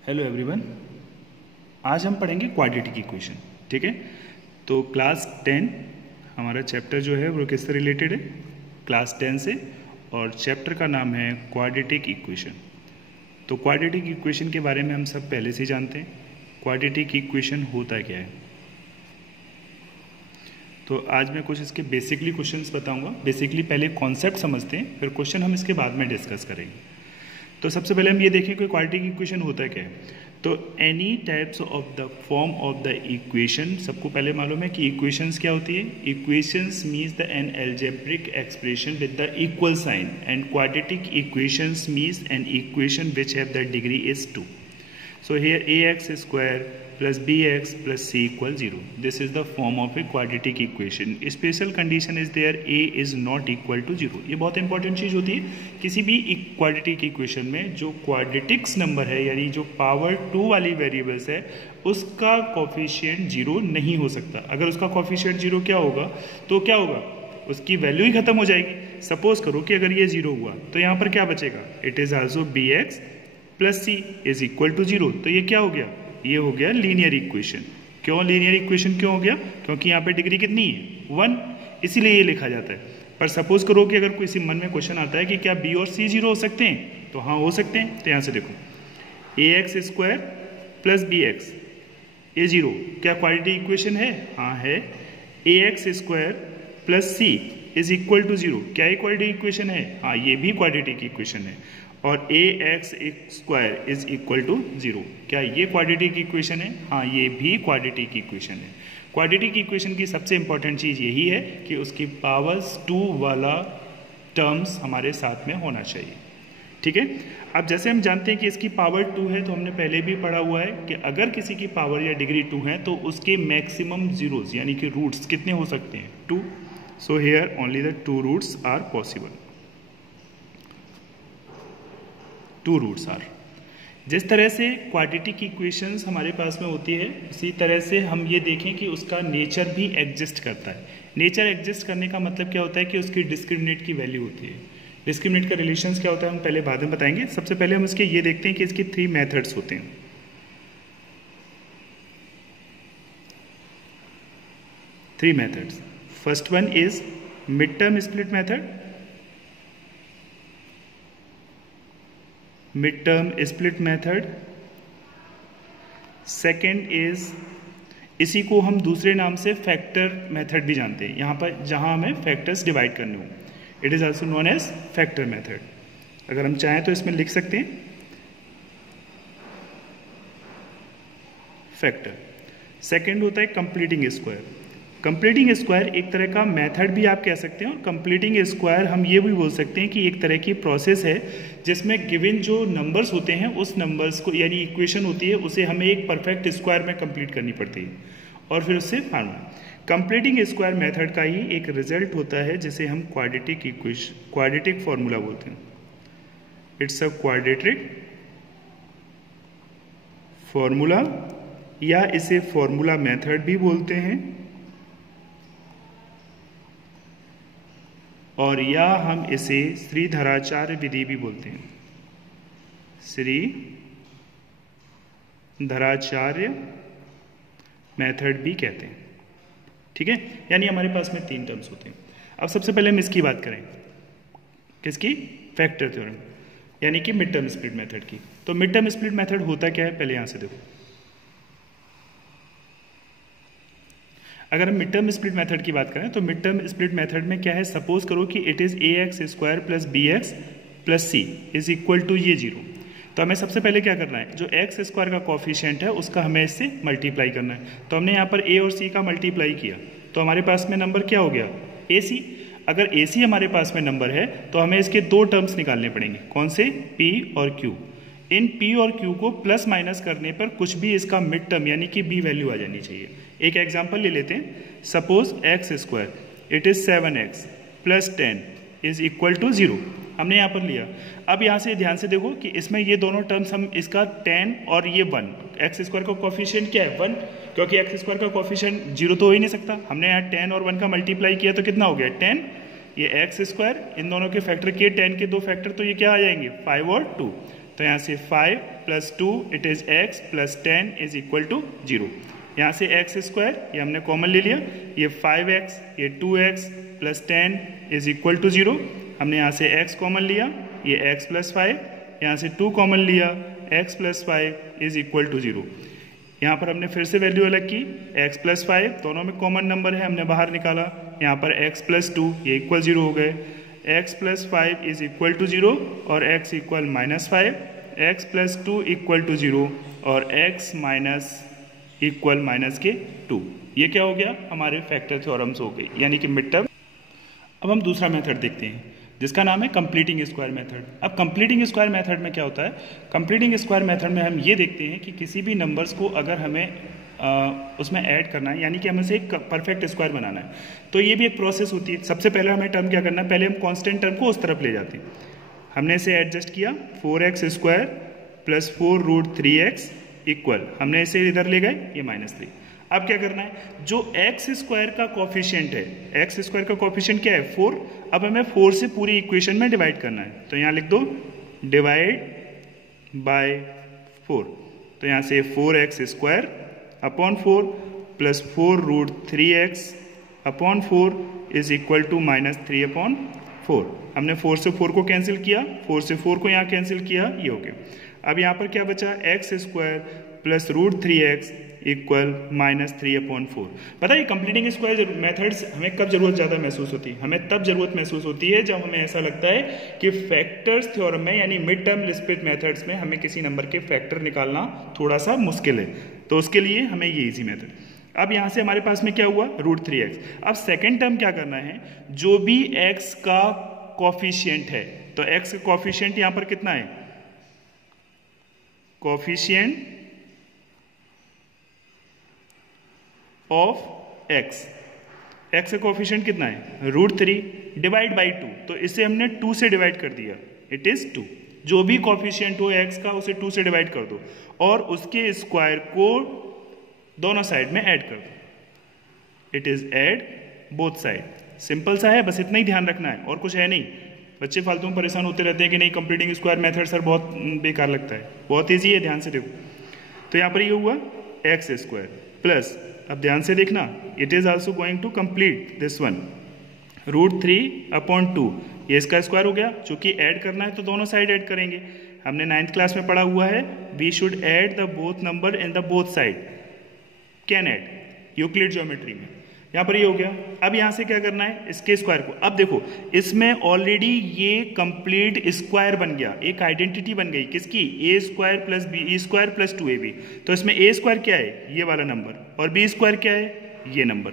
Hello everyone. आज हम पढ़ेंगे क्वाड्रेटिक इक्वेशन। ठीक है, तो क्लास 10 हमारा चैप्टर जो है वो किससे रिलेटेड है? क्लास 10 से, और चैप्टर का नाम है क्वाड्रेटिक इक्वेशन। तो क्वाड्रेटिक इक्वेशन के बारे में हम सब पहले से जानते हैं। क्वाड्रेटिक इक्वेशन होता क्या है? तो आज मैं कुछ इसके बेसिकली क्वेश्चंस बताऊंगा। बेसिकली पहले कॉन्सेप्ट समझते हैं, फिर क्वेश्चन हम इसके बाद में डिस्कस करेंगे। तो सबसे पहले हम ये देखें कि क्वाड्रेटिक इक्वेशन होता क्या है। तो any types of the form of the equation, सबको पहले मालूम है कि इक्वेशंस क्या होती है। Equations means the an algebraic expression with the equal sign, and quadratic equations means an equation which have the degree is 2. So here ax square plus bx plus c equal 0. This is the form of a quadratic equation. Special condition is there, a is not equal to 0. ये बहुत important चीज़ होती है किसी भी quadratic equation में। जो quadratics number है यानी जो पावर 2 वाली वेरिएबल्स है उसका कोफिशिएंट 0 नहीं हो सकता। अगर उसका कोफिशिएंट 0 क्या होगा तो क्या होगा, उसकी वैल्यू ही खत्म हो जाएगी। सपोज करो कि अगर ये 0 हुआ तो यहाँ पर क्या बचेगा, it is also bx plus c is equal to 0। तो ये क्या हो गया, ये हो गया लीनियर इक्वेशन। क्यों लीनियर इक्वेशन क्यों हो गया? क्योंकि यहाँ पे डिग्री कितनी है, 1, इसीलिए ये लिखा जाता है। पर सपोज करो कि अगर किसी मन में क्वेश्चन आता है कि क्या बी और सी 0 हो सकते हैं, तो हाँ हो सकते हैं। तो यहाँ से देखो a x square plus b x ये 0 क्या क्वाड्रेटिक इक्वेशन है? हाँ है। A x square plus c is equal to 0 क्या ये क्वाड्रेटिक इक्वेशन है? हाँ ये भी क्वाड्रेटिक इक्वेशन है। और a x square is equal to 0 क्या ये क्वाड्रेटिक इक्वेशन है? हाँ ये भी क्वाड्रेटिक इक्वेशन है। क्वाड्रेटिक इक्वेशन की सबसे इंपॉर्टेंट चीज़ यही है कि उसकी पावर्स 2 वाला टर्म्स हमारे साथ में होना चाहिए। ठीक है, अब जैसे हम जानते हैं कि इसकी पावर 2 है, तो हमने पहले भी पढ़ा हुआ है कि अगर किसी की पावर या डिग्री 2 है तो उसके मैक्सिमम जीरोस यानी कि रूट्स कितने हो सकते हैं, 2। So here only the 2 roots are possible. 2 roots are. जिस तरह से क्वाड्रेटिक इक्वेशंस हमारे पास में होती है उसी तरह से हम ये देखें कि उसका नेचर भी एग्जिस्ट करता है। नेचर एग्जिस्ट करने का मतलब क्या होता है कि उसकी डिस्क्रिमिनेट की वैल्यू होती है। डिस्क्रिमिनेट का रिलेशंस क्या होता है हम पहले बाद में बताएंगे। सबसे पहले हम इसके ये देखते हैं कि इसके 3 मेथड्स होते हैं। 3 methods. First one is mid term split method, mid term split method. Second is, इसी को हम दूसरे नाम से फैक्टर मेथड भी जानते हैं, यहाँ पर जहाँ हमें फैक्टर्स डिवाइड करने हो, it is also known age factor method. अगर हम चाहें तो इसमें लिख सकते हैं फैक्टर। सेकेंड होता है कंप्लीटिंग स्क्वायर। कंप्लीटिंग स्क्वायर एक तरह का मेथड भी आप कह सकते हैं, और कंप्लीटिंग स्क्वायर हम ये भी बोल सकते हैं कि एक तरह की प्रोसेस है जिसमें गिवन जो नंबर्स होते हैं उस नंबर्स को यानी इक्वेशन होती है उसे हमें एक परफेक्ट स्क्वायर में कंप्लीट करनी पड़ती है और फिर उससे फार्मूला। कंप्लीटिंग स्क्वायर मेथड का ही एक रिजल्ट होता है जिसे हम क्वाड्रेटिक इक्वेशन, क्वाड्रेटिक फॉर्मूला बोलते हैं। इट्स अ क्वाड्रेटिक फॉर्मूला, या इसे फॉर्मूला मेथड भी बोलते हैं, और या हम इसे श्रीधराचार्य विधि भी बोलते हैं। श्रीधराचार्य मेथड भी कहते हैं। ठीक है, यानी हमारे पास में 3 टर्म्स होते हैं। अब सबसे पहले हम इसकी बात करें, किसकी? फैक्टर थ्योरम यानी कि मिड टर्म स्प्लिट मेथड की। तो मिड टर्म स्प्लिट मेथड होता क्या है पहले यहां से देखो। अगर हम मिड टर्म स्प्लिट मेथड की बात करें तो मिड टर्म स्प्लिट मेथड में क्या है, सपोज करो कि it is a x square plus b x plus c is equal to ये 0। तो हमें सबसे पहले क्या करना है, जो एक्स स्क्वायर का कोफिशिएंट है उसका हमें इससे मल्टीप्लाई करना है। तो हमने यहाँ पर ए और सी का मल्टीप्लाई किया तो हमारे पास में नंबर क्या हो गया, ए सी। अगर ए सी हमारे पास में नंबर है तो हमें इसके 2 टर्म्स निकालने पड़ेंगे। कौन से? पी और क्यू। इन P और Q को प्लस माइनस करने पर कुछ भी इसका मिड टर्म यानी कि B वैल्यू आ जानी चाहिए। एक एग्जांपल ले लेते हैं। Suppose x square it is 7x plus 10 is equal to 0 हमने यहाँ पर लिया। अब यहाँ से ध्यान से देखो कि इसमें ये दोनों टर्म्स हम इसका 10 और ये 1, एक्स स्क्वायर का कोफिशिएंट क्या है 1, क्योंकि एक्स स्क्वायर का कोफिशिएंट 0 तो हो ही नहीं सकता। हमने यहाँ 10 और 1 का मल्टीप्लाई किया तो कितना हो गया 10, ये एक्स स्क्वायर, इन दोनों के फैक्टर किए 10 के 2 फैक्टर तो ये क्या आ जाएंगे 5 और 2। तो यहाँ से 5 + 2 it is x + 10 is equal to 0। यहाँ से x² ये हमने कॉमन ले लिया, ये 5x ये 2x + 10 इज इक्वल टू 0। हमने यहाँ से x कॉमन लिया, ये x + 5, यहाँ से 2 कॉमन लिया, x + 5 इज इक्वल टू 0। यहाँ पर हमने फिर से वैल्यू अलग की, x + 5 दोनों में कॉमन नंबर है, हमने बाहर निकाला, यहाँ पर x + 2 ये इक्वल 0 हो गए, x + 5 इज इक्वल टू 0 और x equal -5, x + 2 equal to 0 और x इक्वल -2। ये क्या हो गया, हमारे फैक्टर थ्योरम्स हो गए, यानी कि मिड टर्म। अब हम दूसरा मेथड देखते हैं जिसका नाम है कंप्लीटिंग स्क्वायर मेथड। अब कंप्लीटिंग स्क्वायर मेथड में क्या होता है, कंप्लीटिंग स्क्वायर मेथड में हम ये देखते हैं कि किसी भी नंबर्स को अगर हमें उसमें ऐड करना है, यानी कि हमें से एक परफेक्ट स्क्वायर बनाना है, तो ये भी एक प्रोसेस होती है। सबसे पहले हमें टर्म क्या करना है, पहले हम कांस्टेंट टर्म को उस तरफ ले जाते हैं। हमने इसे एडजस्ट किया, 4x² + 4√3x इक्वल, हमने इसे इधर ले गए, ये -3। अब क्या करना है, जो x² का कोफिशिएंट है, x² का कोफिशिएंट क्या है 4, अब हमें 4 से पूरी इक्वेशन में डिवाइड करना है, तो यहाँ लिख दो डिवाइड बाय 4। तो यहाँ से 4x² upon 4 + 4√3x upon 4 is equal to -3/4। हमने 4 से 4 को कैंसिल किया, 4 से 4 को यहाँ कैंसिल किया, ये हो गया। अब यहाँ पर क्या बचा, x² + √3x इक्वल -3/4। पता है कंप्लीटिंग स्क्वायर मेथड्स हमें कब जरूरत ज़्यादा महसूस होती है, हमें तब जरूरत महसूस होती है जब हमें ऐसा लगता है कि फैक्टर्स थ्योरम में, यानी मिड टर्म लिस्पेट मेथड्स में हमें किसी नंबर के फैक्टर निकालना थोड़ा सा मुश्किल है, तो उसके लिए हमें ये इजी मेथड। अब यहाँ से हमारे पास में क्या हुआ, √3x। अब सेकेंड टर्म क्या करना है, जो भी x का कॉफिशिएंट है, तो x का कॉफिशिएंट यहाँ पर कितना है, कोफिशिएंट ऑफ x, x का कोफिशिएंट कितना है √3 डिवाइड बाई 2, तो इसे हमने 2 से डिवाइड कर दिया, इट इज 2। जो भी कोफिशिएंट हो x का उसे 2 से डिवाइड कर दो और उसके स्क्वायर को दोनों साइड में ऐड कर दो, it is add both side. Simple सा है, बस इतना ही ध्यान रखना है और कुछ है नहीं। बच्चे फालतू में परेशान होते रहते हैं कि नहीं कंप्लीटिंग स्क्वायर मेथड सर बहुत बेकार लगता है, बहुत ईजी है, ध्यान से देखो। तो यहाँ पर ये हुआ x² प्लस, अब ध्यान से देखना, it is also going to complete this one, √3/2, ये इसका स्क्वायर हो गया। चूंकि ऐड करना है तो दोनों साइड ऐड करेंगे, हमने 9th क्लास में पढ़ा हुआ है, we should add the both number in the both side, can add, Euclid geometry में। यहाँ पर ये हो गया। अब यहाँ से क्या करना है, इसके स्क्वायर को, अब देखो इसमें ऑलरेडी ये कंप्लीट स्क्वायर बन गया, एक आइडेंटिटी बन गई किसकी, a² + b² + 2ab। तो इसमें a² क्या है, ये वाला नंबर, और b² क्या है, ये नंबर।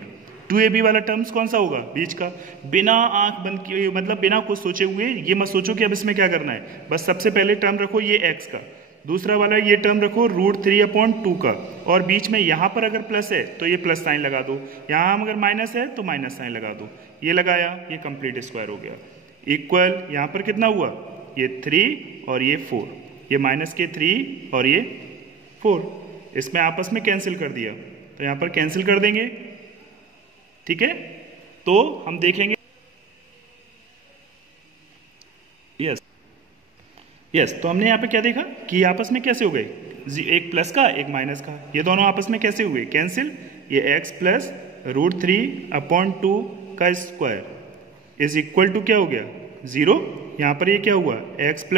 2ab वाला टर्म्स कौन सा होगा, बीच का। बिना आंख बंद किए, मतलब बिना कुछ सोचे हुए, ये मत सोचो कि अब इसमें क्या करना है, बस सबसे पहले टर्म रखो ये x का, दूसरा वाला ये टर्म रखो √3/2 का, और बीच में यहाँ पर अगर प्लस है तो ये प्लस साइन लगा दो, यहाँ अगर माइनस है तो माइनस साइन लगा दो, ये लगाया, ये कंप्लीट स्क्वायर हो गया। इक्वल यहाँ पर कितना हुआ, ये 3 और ये 4, ये -3 और ये 4, इसमें आपस में कैंसिल कर दिया, तो यहाँ पर कैंसिल कर देंगे, ठीक है। तो हम देखेंगे, यस तो हमने यहाँ पे क्या देखा कि आपस में कैसे हो गए, एक प्लस का एक माइनस का, ये दोनों आपस में कैसे हुए, कैंसिल। ये x + √3/2 का स्क्वायर इज इक्वल टू क्या हो गया, 0। यहाँ पर ये क्या हुआ, x +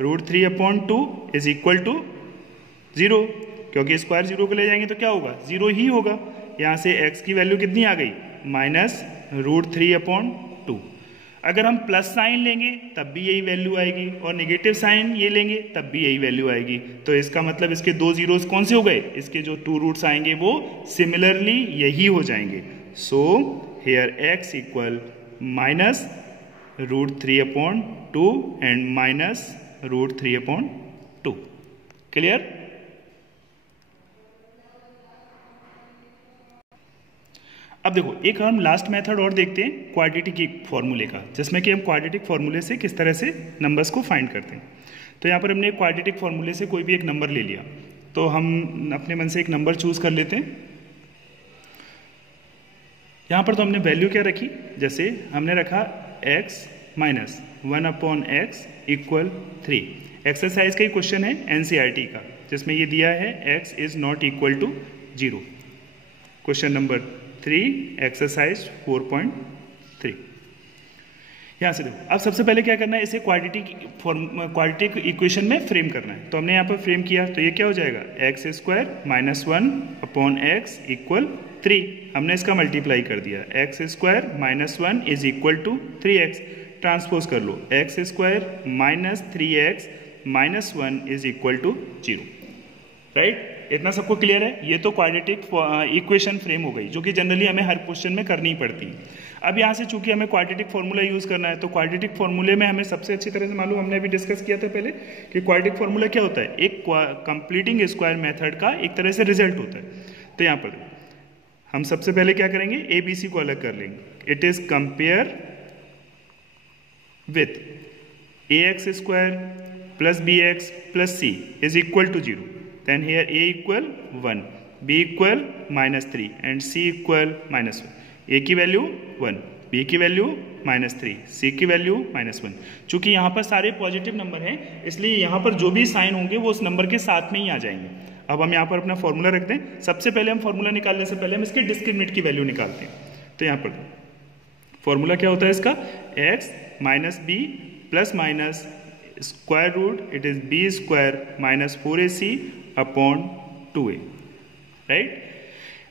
√3/2 इज इक्वल टू 0, क्योंकि स्क्वायर 0 को ले जाएंगे तो क्या होगा, 0 ही होगा। यहाँ से x की वैल्यू कितनी आ गई, -√3/2। अगर हम प्लस साइन लेंगे तब भी यही वैल्यू आएगी, और नेगेटिव साइन ये लेंगे तब भी यही वैल्यू आएगी। तो इसका मतलब इसके 2 जीरोस कौन से हो गए, इसके जो 2 रूट्स आएंगे वो सिमिलरली यही हो जाएंगे। So here x equal -√3/2 and -√3/2। Clear. अब देखो एक हम लास्ट मेथड और देखते हैं क्वाड्रेटिक फॉर्मूले का, जिसमें कि हम क्वाड्रेटिक फॉर्मूले से किस तरह से नंबर्स को फाइंड करते हैं। तो यहाँ पर हमने क्वाड्रेटिक फॉर्मूले से कोई भी एक नंबर ले लिया, तो हम अपने मन से एक नंबर चूज कर लेते हैं। यहाँ पर तो हमने वैल्यू क्या रखी, जैसे हमने रखा x - 1/x = 3। एक्सरसाइज का ही क्वेश्चन है एनसीईआरटी का, जिसमें ये दिया है x is not equal to 0। Question number 3 exercise 4.3। यहाँ से देखो, अब सबसे पहले क्या करना है, इसे क्वाड्रेटिक इक्वेशन में फ्रेम करना है। तो हमने यहाँ पर फ्रेम किया तो ये क्या हो जाएगा, x square minus 1 upon x equal 3। हमने इसका मल्टीप्लाई कर दिया, x square minus 1 is equal to 3x। Transpose कर लो, x square minus 3x minus 1 is equal to 0। Right, इतना सबको क्लियर है। ये तो क्वाड्रेटिक इक्वेशन फ्रेम हो गई, जो कि जनरली हमें हर क्वेश्चन में करनी पड़ती है। अब यहाँ से चूंकि हमें क्वाड्रेटिक फॉर्मूला यूज करना है, तो क्वाड्रेटिक फॉर्मूले में हमें सबसे अच्छी तरह से मालूम, हमने अभी डिस्कस किया था पहले कि क्वाड्रेटिक फॉर्मूला क्या होता है, एक कंप्लीटिंग स्क्वायर मेथड का एक तरह से रिजल्ट होता है। तो यहाँ पर हम सबसे पहले क्या करेंगे, ABC को अलग कर लेंगे। It is compare with ax square plus bx plus c is equal to 0। Then here a equal 1, b equal minus 3 and c equal minus 1. a की वैल्यू 1, b की वैल्यू minus 3, c की value minus 1। चूंकि यहाँ पर सारे positive number हैं, इसलिए यहाँ पर जो भी साइन होंगे वो उस नंबर के साथ में ही आ जाएंगे। अब हम यहाँ पर अपना फॉर्मूला रखते हैं। सबसे पहले हम फॉर्मूला निकालने से पहले हम इसके डिस्क्रिमिनेंट की वैल्यू निकालते हैं। तो यहाँ पर फॉर्मूला क्या होता है इसका, x minus b plus minus square root it is b square minus 4ac upon 2a। Right,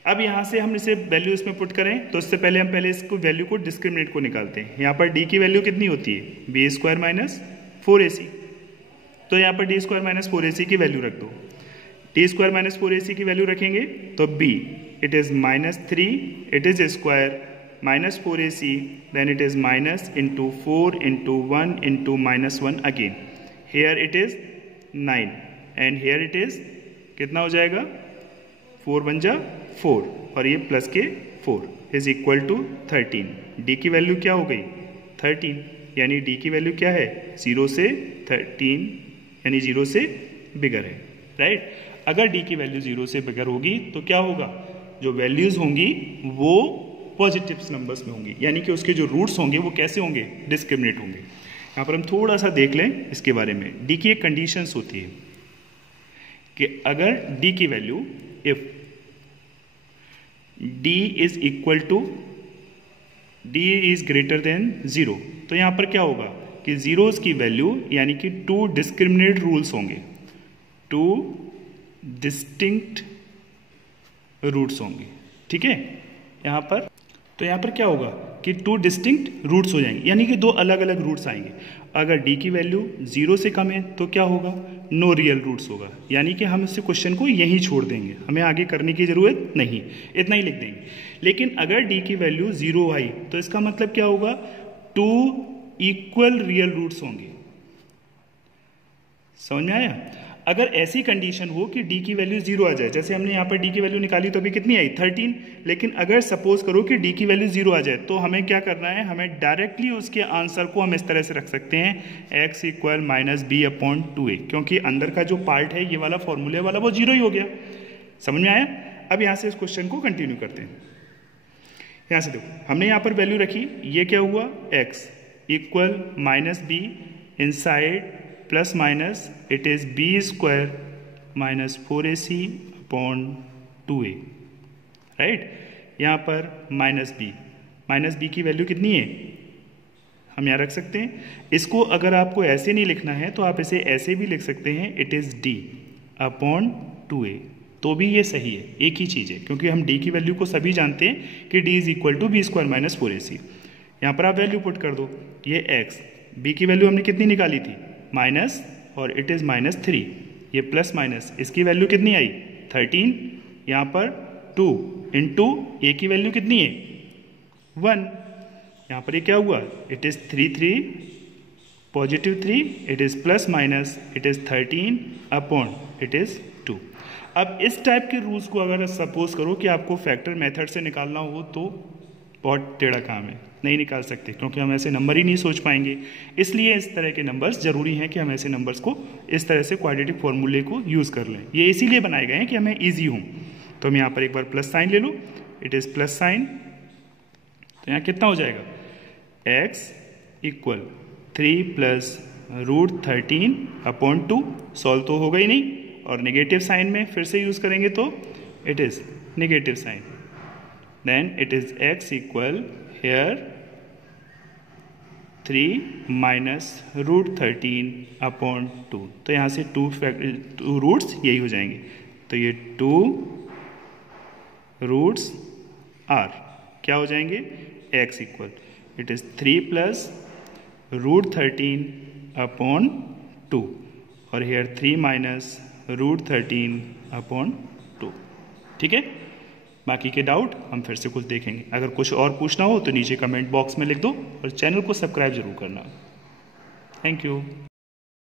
अब यहाँ से हम इसे वैल्यू इसमें पुट करें, तो इससे पहले हम पहले इसको वैल्यू को डिस्क्रिमिनेंट को निकालते हैं। यहाँ पर d की वैल्यू कितनी होती है, बी स्क्वायर माइनस 4ac। तो यहाँ पर d स्क्वायर माइनस 4ac की वैल्यू रख दो। d स्क्वायर माइनस 4ac की वैल्यू रखेंगे तो b it is minus 3 it is square minus 4ac, then it is minus into 4 into 1 into minus 1 again. Here it is 9 and here it is कितना हो जाएगा, 4 बन जा 4 और ये प्लस के 4 इज इक्वल टू 13। d की वैल्यू क्या हो गई, 13, यानी d की वैल्यू क्या है, 0 से 13, यानी 0 से बिगर है। राइट, अगर d की वैल्यू 0 से बिगर होगी तो क्या होगा, जो वैल्यूज होंगी वो पॉजिटिव नंबर्स में होंगी, यानी कि उसके जो रूट्स होंगे वो कैसे होंगे, डिस्क्रिमिनेट होंगे। यहाँ पर हम थोड़ा सा देख लें इसके बारे में। d की एक कंडीशंस होती है कि अगर d की value if d is equal to d is greater than 0, तो यहां पर क्या होगा कि जीरोस की वैल्यू यानी कि 2 डिस्क्रिमिनेट रूल्स होंगे, 2 डिस्टिंक्ट रूट्स होंगे। ठीक है, यहां पर तो यहां पर क्या होगा कि 2 डिस्टिंक्ट रूट्स हो जाएंगे, यानी कि 2 अलग अलग रूट्स आएंगे। अगर d की वैल्यू 0 से कम है तो क्या होगा, नो रियल रूट्स होगा, यानी कि हम इस क्वेश्चन को यहीं छोड़ देंगे, हमें आगे करने की जरूरत नहीं, इतना ही लिख देंगे। लेकिन अगर d की वैल्यू 0 आई तो इसका मतलब क्या होगा, 2 इक्वल रियल रूट्स होंगे। समझ में आया। अगर ऐसी कंडीशन हो कि d की वैल्यू 0 आ जाए, जैसे हमने यहाँ पर d की वैल्यू निकाली तो अभी कितनी आई, 13, लेकिन अगर सपोज करो कि d की वैल्यू 0 आ जाए तो हमें क्या करना है, हमें डायरेक्टली उसके आंसर को हम इस तरह से रख सकते हैं, x equal minus b upon 2a, क्योंकि अंदर का जो पार्ट है ये वाला फॉर्मूले वाला वो 0 ही हो गया। समझ में आया। अब यहाँ से इस क्वेश्चन को कंटिन्यू करते हैं। यहाँ से देखो, हमने यहाँ पर वैल्यू रखी, ये क्या हुआ, x equal minus b inside plus minus it is b square minus 4ac upon 2a। Right, यहाँ पर माइनस बी की वैल्यू कितनी है, हम यहाँ रख सकते हैं। इसको अगर आपको ऐसे नहीं लिखना है तो आप इसे ऐसे भी लिख सकते हैं, it is d upon 2a, तो भी ये सही है, एक ही चीज़ है, क्योंकि हम d की वैल्यू को सभी जानते हैं कि d is equal to b square minus 4ac। यहाँ पर आप वैल्यू पुट कर दो, ये x, b की वैल्यू हमने कितनी निकाली थी, माइनस, और इट इज माइनस 3, ये प्लस माइनस, इसकी वैल्यू कितनी आई, 13, यहाँ पर 2 इंटू ए की वैल्यू कितनी है, 1, यहाँ पर ये क्या हुआ, it is 3 positive 3, it is plus minus, it is 13 upon it is 2। अब इस टाइप के रूल्स को अगर सपोज करो कि आपको फैक्टर मेथड से निकालना हो तो बहुत टेढ़ा काम है, नहीं निकाल सकते, क्योंकि हम ऐसे नंबर ही नहीं सोच पाएंगे। इसलिए इस तरह के नंबर्स जरूरी हैं कि हम ऐसे नंबर्स को इस तरह से क्वाड्रेटिक फॉर्मूले को यूज़ कर लें। ये इसीलिए बनाए गए हैं कि हमें ईजी हो। तो हम यहाँ पर एक बार प्लस साइन ले लो, इट इज़ प्लस साइन, तो यहाँ कितना हो जाएगा, x इक्वल 3 प्लस √13/2। सॉल्व तो होगा ही नहीं, और नेगेटिव साइन में फिर से यूज़ करेंगे तो it is negative sign. Then it is x equal here 3 minus √13/2। तो यहाँ से टू रूट्स यही हो जाएंगे, तो ये 2 रूट्स आर क्या हो जाएंगे, x equal it is 3 plus √13/2 और हेयर 3 माइनस √13/2। ठीक है, बाकी के डाउट हम फिर से कुछ देखेंगे। अगर कुछ और पूछना हो तो नीचे कमेंट बॉक्स में लिख दो और चैनल को सब्सक्राइब जरूर करना। Thank you.